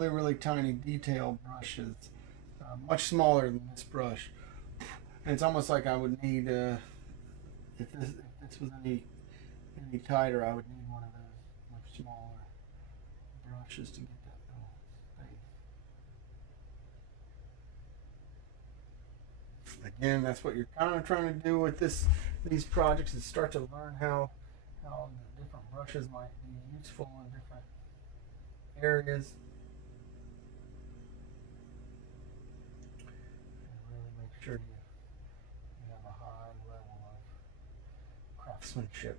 really, really tiny detail brushes, much smaller than this brush. And it's almost like I would need, if this was any tighter, I would need one of those much smaller brushes to get that little space. Again, that's what you're kind of trying to do with these projects, is start to learn how the different brushes might be useful in different areas. And really make sure you have a high level of craftsmanship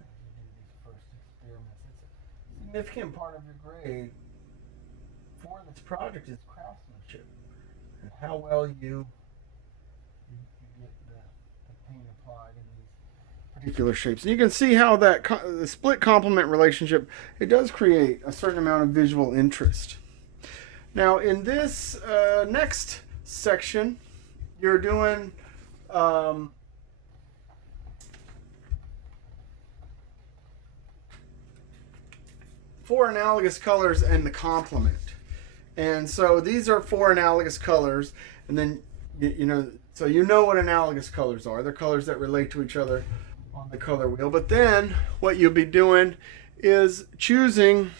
as you do these first experiments. It's a significant part of your grade for this project is craftsmanship and how well you get the paint applied in these particular shapes. And you can see how that the split complement relationship, it does create a certain amount of visual interest. Now in this next section, you're doing four analogous colors and the complement. And so these are four analogous colors, and then so you know what analogous colors are. They're colors that relate to each other on the color wheel. But then what you'll be doing is choosing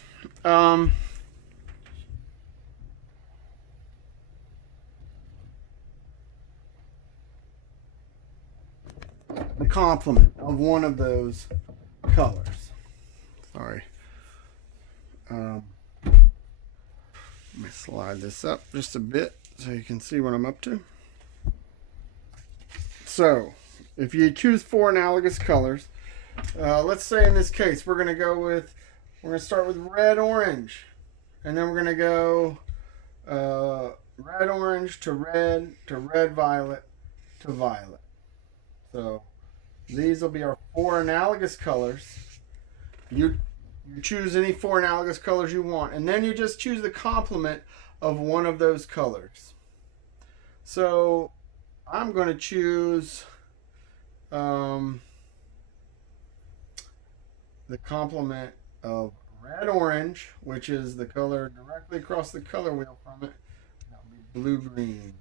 the complement of one of those colors. Sorry. Let me slide this up just a bit so you can see what I'm up to. So, if you choose four analogous colors, let's say in this case we're going to start with red orange, and then we're going to go red orange to red violet to violet. So these will be our four analogous colors. You choose any four analogous colors you want, and then you just choose the complement of one of those colors. So I'm going to choose the complement of red orange, which is the color directly across the color wheel from it. That'll be blue green.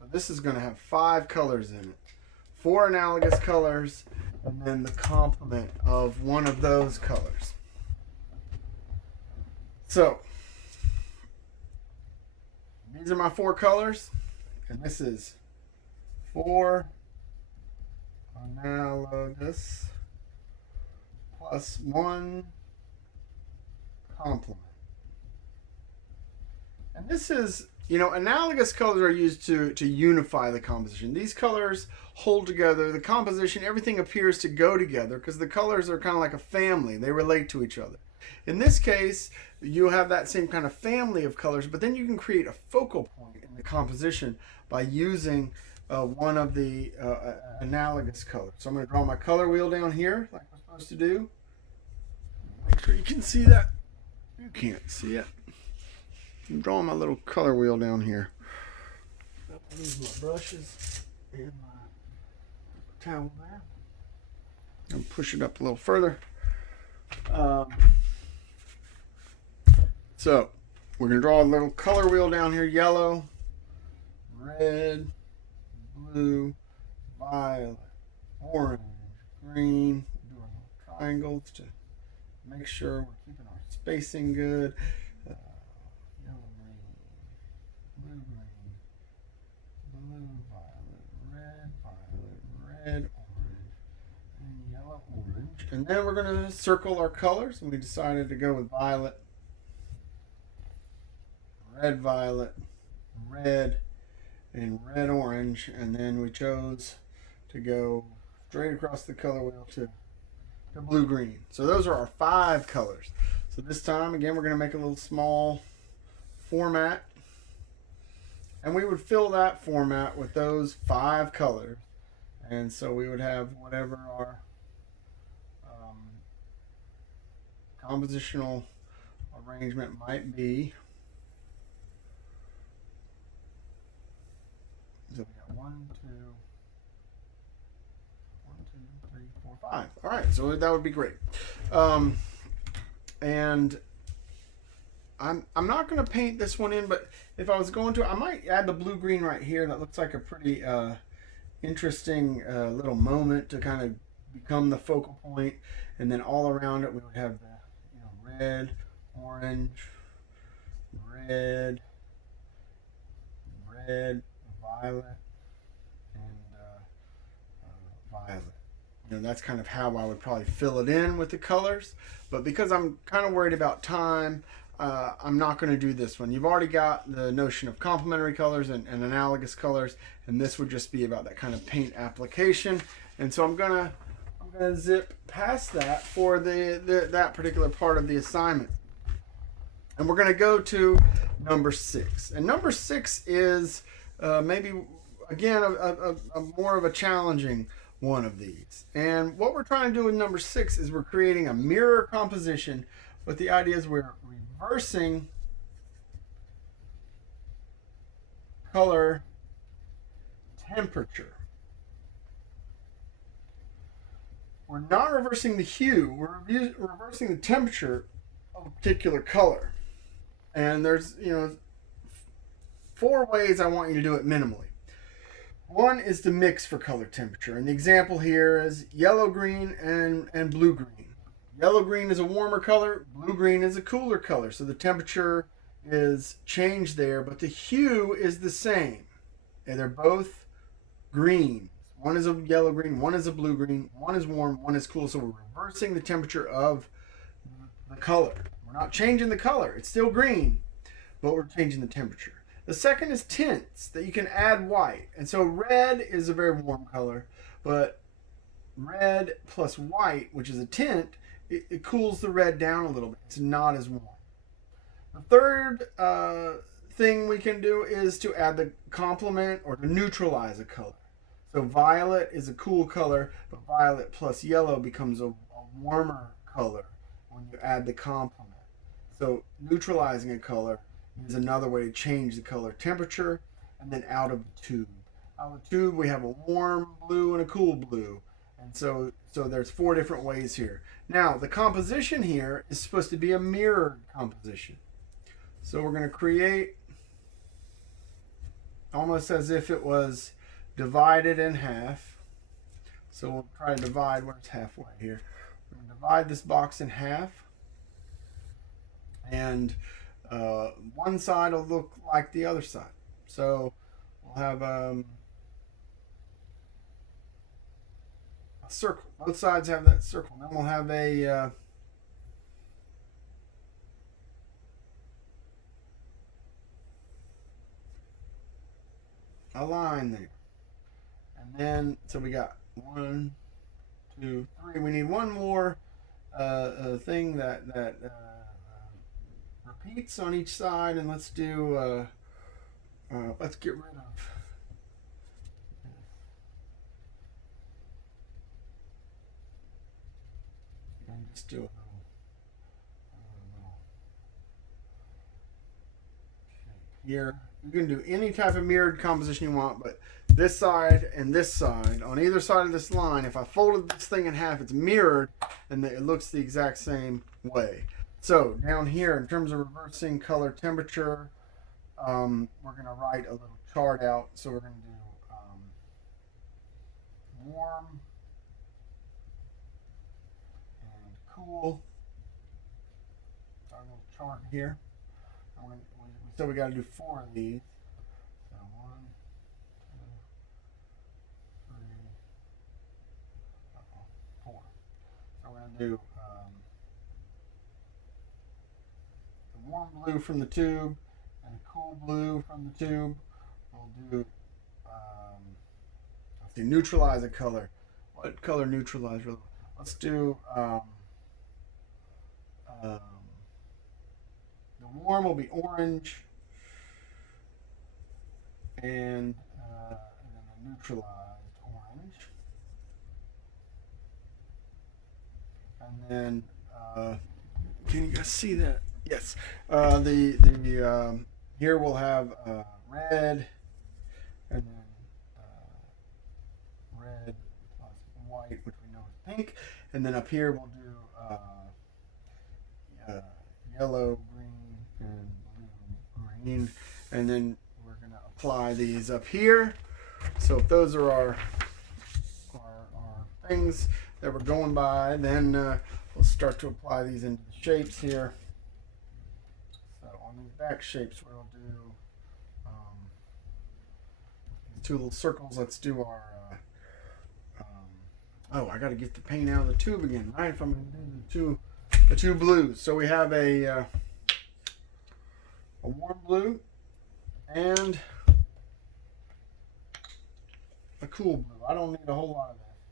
So this is going to have 5 colors in it. 4 analogous colors, and then the complement of one of those colors. So these are my 4 colors, and this is 4 analogous plus 1 complement. And this is, analogous colors are used to unify the composition. These colors hold together the composition. Everything appears to go together because the colors are kind of like a family. They relate to each other. In this case, you have that same kind of family of colors, but then you can create a focal point in the composition by using one of the analogous colors. So I'm going to draw my color wheel down here like we're supposed to do. Make sure you can see that. You can't see it. I'm drawing my little color wheel down here. I'll use my brushes and my towel there. And push it up a little further. So we're going to draw a little color wheel down here. Yellow, red, blue, violet, orange, green. We're doing little triangles to make sure we're keeping our spacing good. Red, orange, and yellow, orange. And then we're going to circle our colors. And we decided to go with violet, red, violet, red, and red, orange. And then we chose to go straight across the color wheel to blue, green. So those are our 5 colors. So this time, again, we're going to make a little small format. And we would fill that format with those 5 colors. And so we would have whatever our compositional arrangement might be. So we got 1, 2, 3, 4, 5. All right, so that would be great. And I'm not going to paint this one in, but if I was going to, I might add the blue-green right here. That looks like a pretty interesting little moment to kind of become the focal point. And then all around it, we would have the red, orange, red, red, violet, and violet. That's kind of how I would probably fill it in with the colors. But because I'm kind of worried about time, I'm not going to do this one. You've already got the notion of complementary colors and analogous colors, and this would just be about that kind of paint application. And so I'm gonna zip past that for that particular part of the assignment. And we're gonna go to number 6. And number 6 is maybe again a more of a challenging one of these. And what we're trying to do with number 6 is we're creating a mirror composition, but the idea is we're reversing color temperature. We're not reversing the hue, we're reversing the temperature of a particular color. And there's, 4 ways I want you to do it minimally. One is to mix for color temperature. And the example here is yellow-green and blue-green. Yellow-green is a warmer color, blue-green is a cooler color. So the temperature is changed there, but the hue is the same. And they're both green. One is a yellow-green, one is a blue-green, one is warm, one is cool. So we're reversing the temperature of the color. We're not changing the color. It's still green, but we're changing the temperature. The second is tints, that you can add white. And so red is a very warm color, but red plus white, which is a tint, it cools the red down a little bit. It's not as warm. The third thing we can do is to add the complement or to neutralize a color. So violet is a cool color, but violet plus yellow becomes a warmer color when you add the complement. So neutralizing a color is another way to change the color temperature. And then out of the tube. Out of the tube we have a warm blue and a cool blue. And so there's 4 different ways here. Now the composition here is supposed to be a mirrored composition. So we're going to create almost as if it was divided in half. So we'll try to divide where it's halfway here. We're going to divide this box in half. And one side will look like the other side. So we'll have a circle. Both sides have that circle. Then we'll have a line there. And then, so we got 1, 2, 3. We need one more thing that repeats on each side, and let's do let's get rid of and just do a little shape here. You can do any type of mirrored composition you want, but this side and this side, on either side of this line, if I folded this thing in half, it's mirrored and it looks the exact same way. So down here, in terms of reversing color temperature, we're going to write a little chart out. So we're going to do warm and cool. Our little chart here. So we got to do 4 of these. So 1, 2, 3, 4. So we're going to do the warm blue from the tube and the cool blue from the tube. We'll do let's do neutralize a color. What color neutralize? Let's do the warm will be orange, and then a neutralized orange, and then can you guys see that? Yes. Here we'll have red, and then red plus white, which we know is pink, and then up here we'll do yellow, green, and blue, green. And then we're going to apply these up here. So if those are our things that we're going by, then we'll start to apply these into the shapes here. So on these back shapes, we'll do these two little circles. Let's do our oh, I got to get the paint out of the tube again, right? If I'm going to do the two blues. So we have a warm blue and a cool blue. I don't need a whole lot of this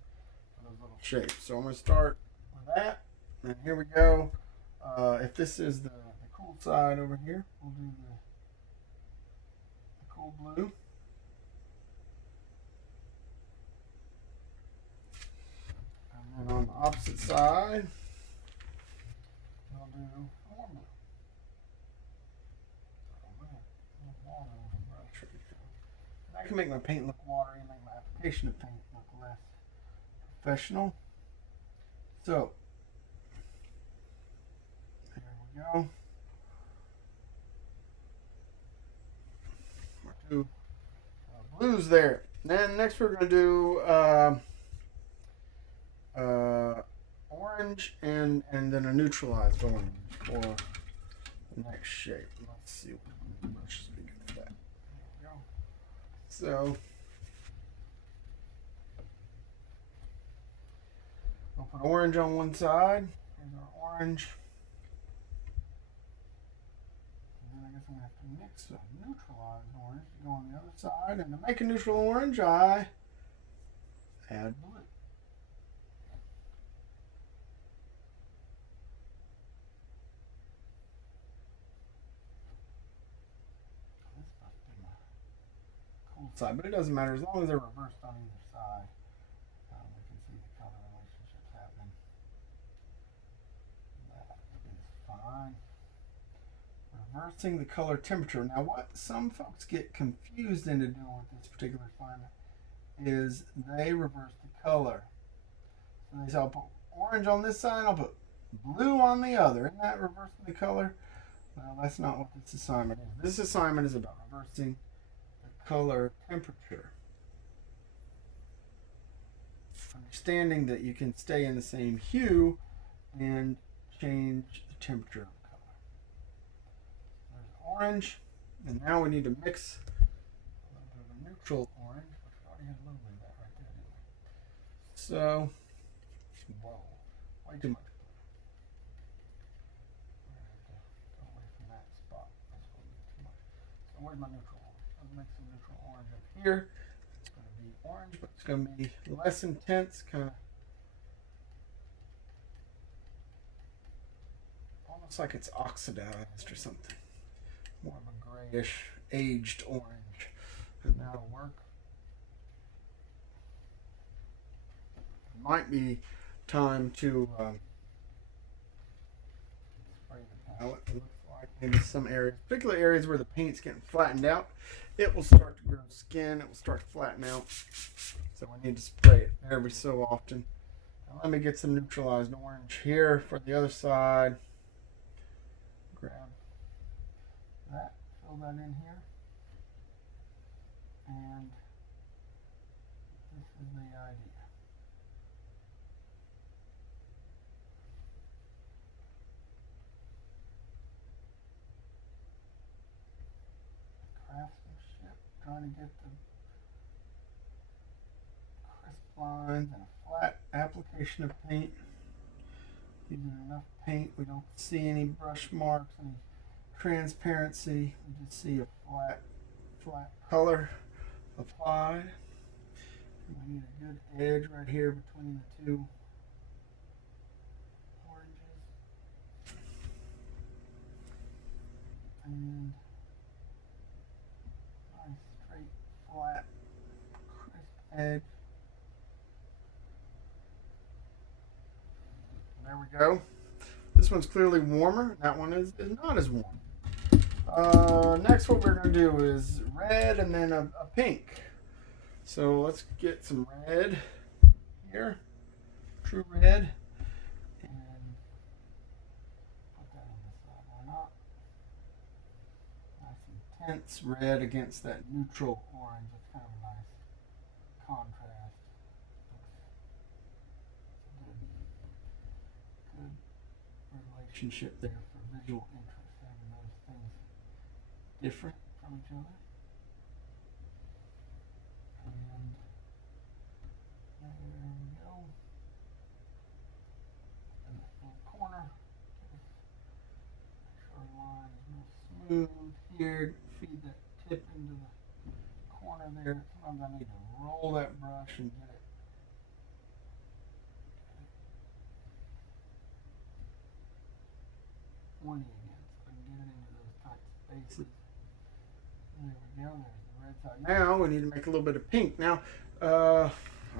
for those little shapes. So I'm going to start with that. And here we go. If this is the cool side over here, we'll do the cool blue. And on the opposite side, we'll do warm blue. I can make my paint look watery and make my application of paint look less professional. So, there we go. Our two blues there. Then next we're going to do orange and then a neutralized orange for the next shape. Let's see what brushes we get for that. There we go. So we'll put orange on one side. Here's our orange. And then I guess I'm going to have to mix a neutralized orange to go on the other side. And to make a neutral orange, I add blue. Side, but it doesn't matter as long as they're reversed on either side. We can see the color relationships happening. That is fine. Reversing the color temperature. Now, what some folks get confused into doing with this particular refinement is they reverse the color. So they say, I'll put orange on this side, I'll put blue on the other. Isn't that reversing the color? Well, that's not what this assignment is. This assignment is about reversing color temperature. Understanding that you can stay in the same hue and change the temperature of the color. There's orange, and now we need to mix a little bit of a neutral orange, which we already had a little bit of that right there, didn't we? So, whoa, way too much. We're going to have to go away from that spot. That's going to be too much. So where's my neutral? Make some neutral orange up here. It's going to be orange, but it's going to be less intense, kind of almost like it's oxidized or something. More of a grayish, aged orange. And that'll work. It might be time to spray the palette. It looks like maybe some areas, particular areas where the paint's getting flattened out, it will start to grow skin. It will start to flatten out. So we need to spray it every so often. Now let me get some neutralized orange here for the other side. Grab that, fill that in here. And this is the idea. Craftsmanship, trying to get the crisp lines and a flat application of paint. Using enough paint, we don't see any brush marks, any transparency. We just see a flat color applied. And we need a good edge right here between the two oranges. And nice straight, flat, crisp edge. There we go. This one's clearly warmer. That one is not as warm. Next, what we're going to do is red and then a pink. So let's get some red here. True red. And put that intense red against that neutral orange. It's kind of a nice contrast. Good relationship there for visual interest, having those things different from each other. And there we go. In that little corner, make sure our line is real smooth here. Feed that tip into the corner there. Sometimes I need to roll that brush and get it pointy again so I can get it into those tight spaces. There we go. There's the red side. Now we need to make a little bit of pink. Now, I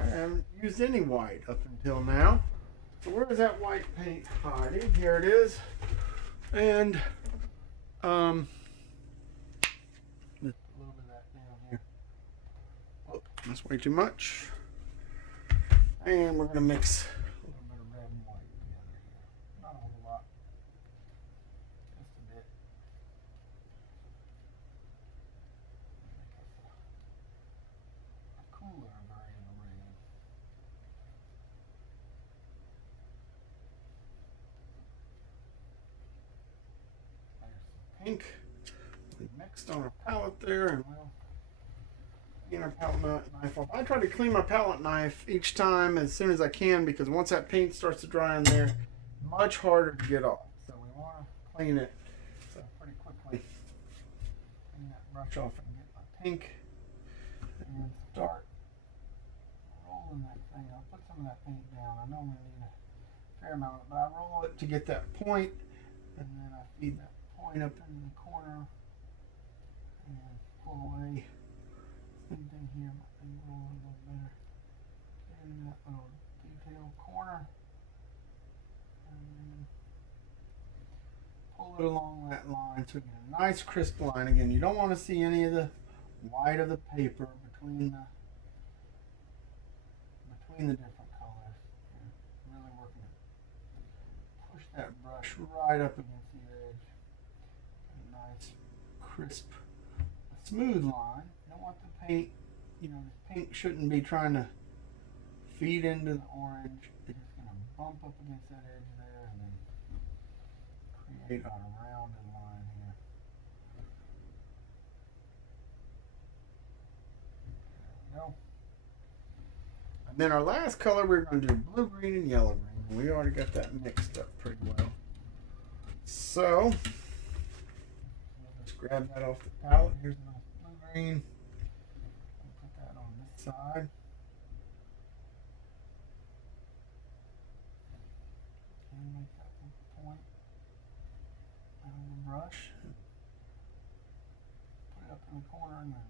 haven't used any white up until now. So where is that white paint hiding? Here it is. And just a little bit of that down here. Oh, that's way too much. And we're going to mix a little bit of red and white together here. Not a whole lot. Just a bit. Make us a cooler version of red. There's some pink. We mixed on our palette there, and we'll clean our palette knife off. I try to clean my palette knife each time as soon as I can, because once that paint starts to dry in there, much harder to get off. So we want to clean it pretty quickly. Clean that brush off and get my pink, and start rolling that thing. I'll put some of that paint down. I normally need a fair amount of it, but I roll it to get that point, and then I feed that point up into the corner and pull away. Same thing here, my thing roll a little better. Get in that little detail corner, and then pull it along that line so we get a nice crisp line. Again, you don't want to see any of the white of the paper between the different colors. You're really working to push that brush right up against the edge. A nice, crisp, smooth line. You don't want the paint, this paint shouldn't be trying to feed into the orange. It's just going to bump up against that edge there and then create our rounded line here. There we go. And then our last color, we're going to do blue, green, and yellow green. We already got that mixed up pretty well. So, let's grab that off the palette. Here's a nice blue, green. Put that on this side. And make that point out of the brush. Put it up in the corner and then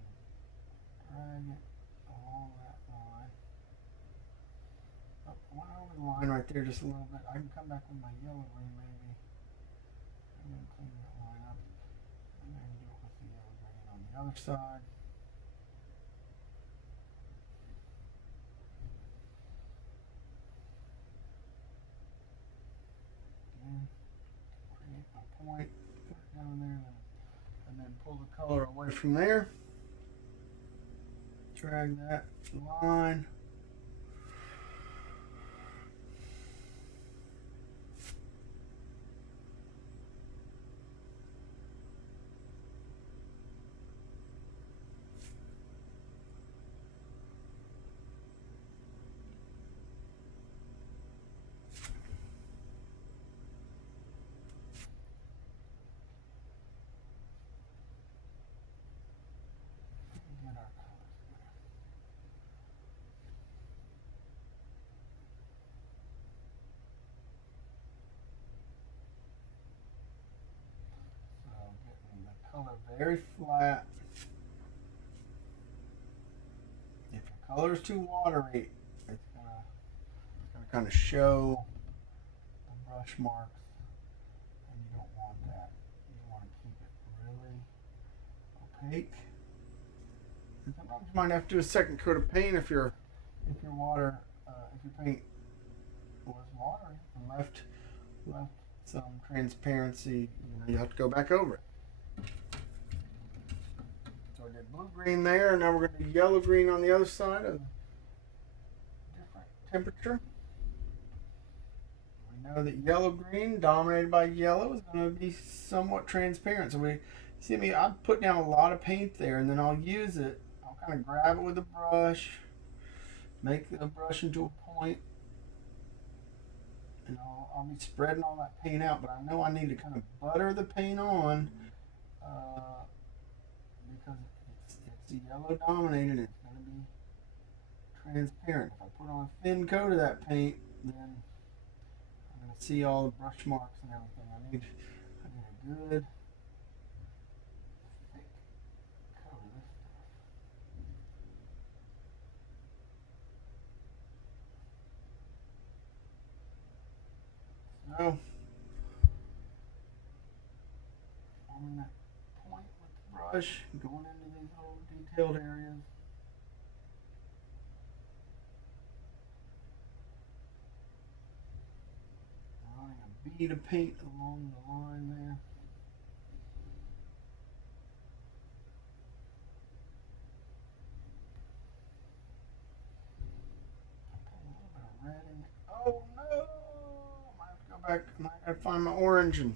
drag it along that line. Oh, I went over the line right there just a little bit. I can come back with my yellow green maybe. I'm going to clean that line up. And then do it with the yellow green on the other side. Again, create my point, put it down there, and then pull the color away from there. Drag that line. Color very flat. If your color is too watery, it's gonna kind of show the brush marks, and you don't want that. You want to keep it really opaque. And sometimes you might have to do a second coat of paint if your paint was watery and left some transparency. You have to go back over it. did blue-green there, and now we're going to do yellow-green on the other side of different temperature. We know that yellow-green, dominated by yellow, is going to be somewhat transparent. So we see me, I put down a lot of paint there, and then I'll use it. I'll kind of grab it with a brush, make the brush into a point, and I'll be spreading all that paint out. But I know I need to kind of butter the paint on because it's yellow dominated. It's going to be transparent. If I put on a thin coat of that paint, then I'm going to see all the brush marks and everything. I need a good thick coat of this stuff. So, forming that point with the brush, going into these little detailed areas. Running a bead of paint along the line there. Put a little bit of red in there. Oh no! I might have to go back and I gotta find my orange and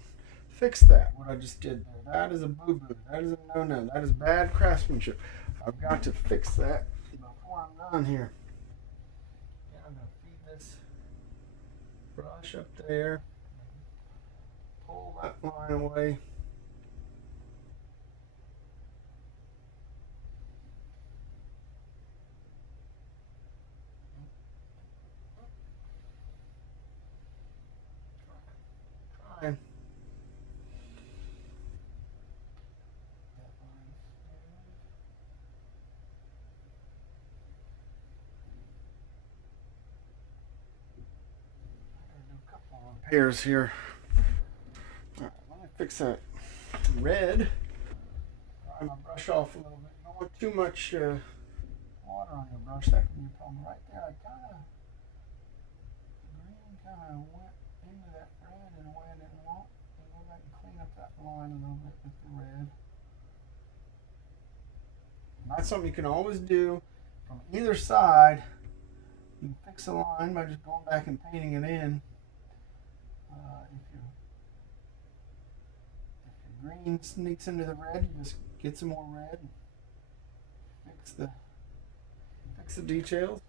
fix that, what I just did there. That is a boo-boo. That is a no-no. That is bad craftsmanship. I've got to fix that before I'm done here. Yeah, I'm going to feed this brush up there. Pull that line away. Try. Repairs here. All right, let me fix that red. Dry my brush off a little bit. You don't want too much water on your brush. That can be a problem. Right there, the green kind of went into that red in a way I didn't want. So go back and clean up that line a little bit with the red. And that's something you can always do from either side. You can fix a line by just going back and painting it in. If your green sneaks into the red, you just get some more red and fix the details.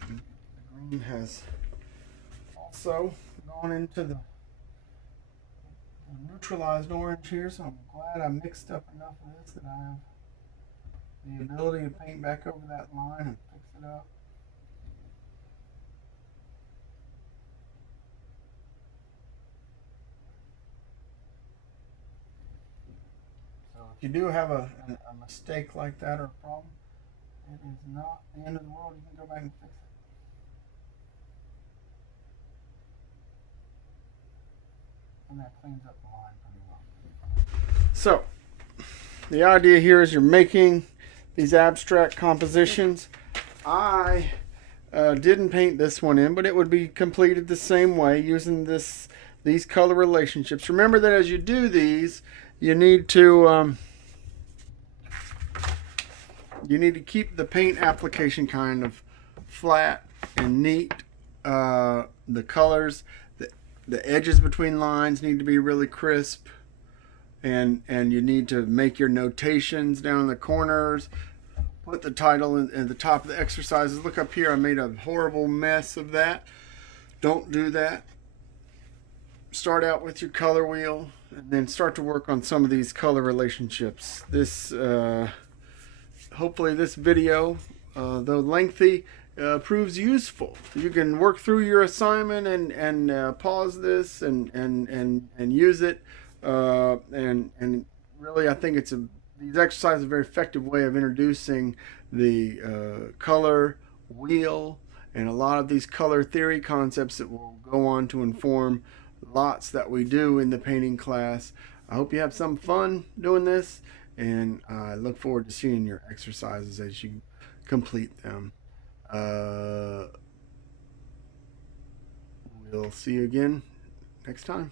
The green has also gone into the neutralized orange here, so I'm glad I mixed up enough of this that I have the ability to paint back over that line and fix it up. If you do have a mistake like that or a problem, it is not the end of the world. You can go back and fix it. And that cleans up the line pretty well. So, the idea here is you're making these abstract compositions. I didn't paint this one in, but it would be completed the same way using these color relationships. Remember that as you do these, you need to keep the paint application kind of flat and neat. The colors, the edges between lines need to be really crisp, and you need to make your notations down in the corners. Put the title in the top of the exercises. Look up here, I made a horrible mess of that. Don't do that. Start out with your color wheel and then start to work on some of these color relationships. This hopefully this video, though lengthy, proves useful. You can work through your assignment and pause this and use it. And really, I think these exercises are a very effective way of introducing the color wheel and a lot of these color theory concepts that will go on to inform lots that we do in the painting class. I hope you have some fun doing this, and I look forward to seeing your exercises as you complete them. We'll see you again next time.